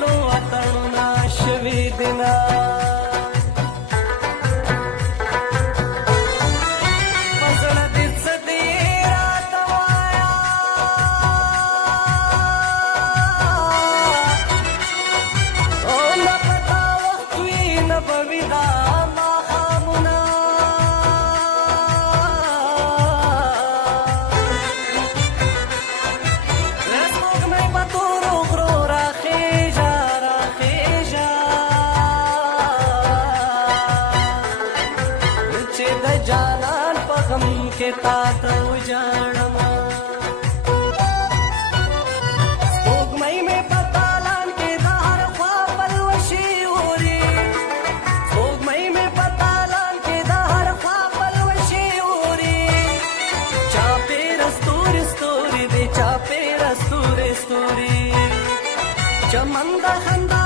پیغلو اتڼونه شوي دینه په زړه دې څه دې راته وایه او نه به دا وخت وي نه به وي دا ماښامونه سپوږمۍ په تورو غرو راخیژه راخیژه چې د جانان په غم کې تا ته وژاړم سپوږمۍ مې په تالان کې د هر خوا پلوشې اوري سپوږمۍ مې په تالان کې د هر خوا پلوشې اوري چاپېره ستوري ستوري دی چاپېره ستوري ستوري چمن د خندا